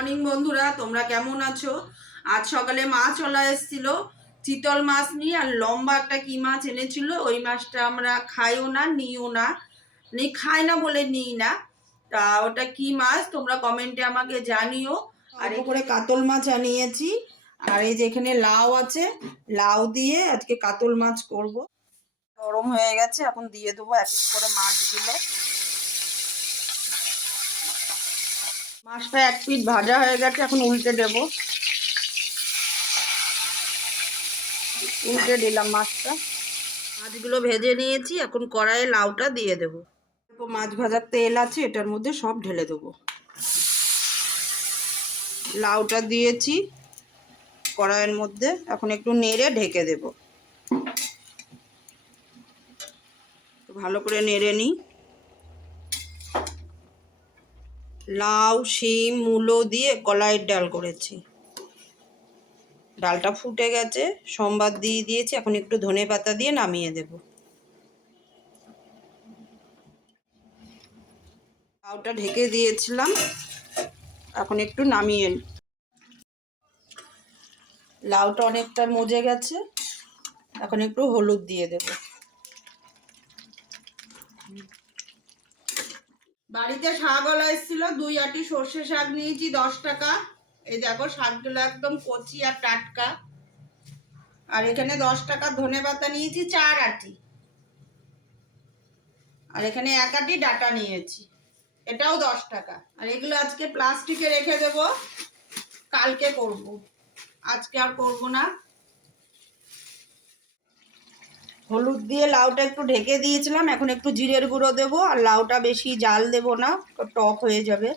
Morning বন্ধুরা, তোমরা কেমন আছো? আজ সকালে মাছ চলে এসেছিল, চিতল মাছ নিয়ে। আর লম্বা একটা কি মাছ এনেছিল, ওই মাছটা আমরা খাইও না, নিও না, খাই না বলে নিই না। তা ওটা কি মাছ তোমরা কমেন্টে আমাকে জানিও। আর করে কাতল মাছ আনিয়েছি। আর এই যে এখানে লাউ আছে, লাউ দিয়ে আজকে কাতল মাছ করব। গরম হয়ে গেছে, এখন দিয়ে দেবো এক এক করে মাছগুলো। মাছটা এক পিঠ ভাজা হয়ে গেছে, এখন উল্টে দেব। উল্টে দিলাম মাছটা। মাছগুলো ভেজে নিয়েছি, এখন কড়াইয়ে লাউটা দিয়ে দেব। মাছ ভাজার তেল আছে, এটার মধ্যে সব ঢেলে দেবো। লাউটা দিয়েছি কড়াইয়ের মধ্যে, এখন একটু নেড়ে ঢেকে দেব। ভালো করে নেড়ে নিই। লাউ, শিম, মূলো দিয়ে কলাইয়ের ডাল করেছি। ডালটা ফুটে গেছে, সম্বাদ দিয়ে দিয়েছি, এখন একটু ধনে পাতা দিয়ে নামিয়ে দেব। লাউটা ঢেকে দিয়েছিলাম, এখন একটু নামিয়ে। লাউটা অনেকটা মজে গেছে, এখন একটু হলুদ দিয়ে দেব। বাড়িতে শাকওয়ালা এসেছিল, 2 আঁটি সর্ষে শাক নিয়েছি 10 টাকা। এই দেখো শাকগুলো একদম কচি আর টাটকা। আর এখানে 10 টাকা ধনে পাতা নিয়েছি 4 আঁটি। আর এখানে 1 আঁটি ডাঁটা নিয়েছি, এটাও 10 টাকা। আর এগুলো আজকে প্লাস্টিকে রেখে দেব, কালকে করব, আজকে আর করব না। হলুদ দিয়ে লাউটা একটু ঢেকে দিয়েছিলাম, এখন একটু জিরের গুঁড়ো দেবো। আর লাউটা বেশি জাল দেব না, টক হয়ে যাবে।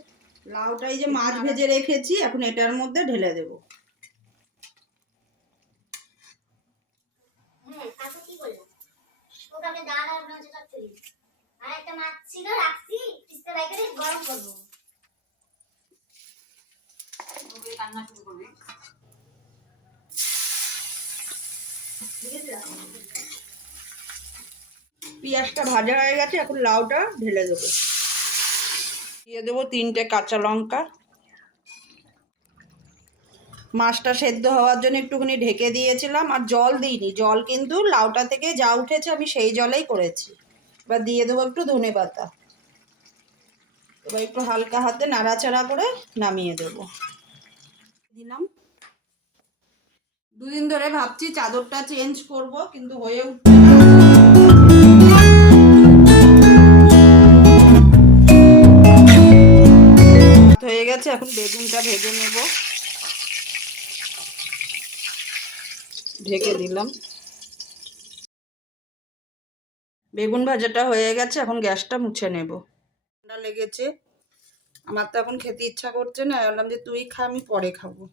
লাউটা এই যে মাছ ভেজে রেখেছি, এখন এটার মধ্যে ঢেলে দেব। পেঁয়াজটা ভাজা হয়ে গেছে, এখন লাউটা ঢেলে দেবো। দিয়ে দেবো 3টে কাঁচা লঙ্কা। মাছটা সেদ্ধ হওয়ার জন্য একটুখানি ঢেকে দিয়েছিলাম, আর জল দিইনি। জল কিন্তু লাউটা থেকে যা উঠেছে আমি সেই জলেই করেছি। এবার দিয়ে দেবো একটু ধনে পাতা। এবার একটু হালকা হাতে নাড়াচাড়া করে নামিয়ে দেব। দিলাম। 2 দিন ধরে ভাবছি চাদরটা চেঞ্জ করব, কিন্তু হয়ে উঠছে না। হয়ে গেছে, এখন বেগুনটা ভেজে নেব। ঢেকে দিলাম। বেগুন ভাজাটা হয়ে গেছে, এখন গ্যাসটা মুছে নেব। ঠান্ডা লেগেছে, আমার তো এখন খেতে ইচ্ছা করছে না। বললাম যে তুই খা, আমি পরে খাবো।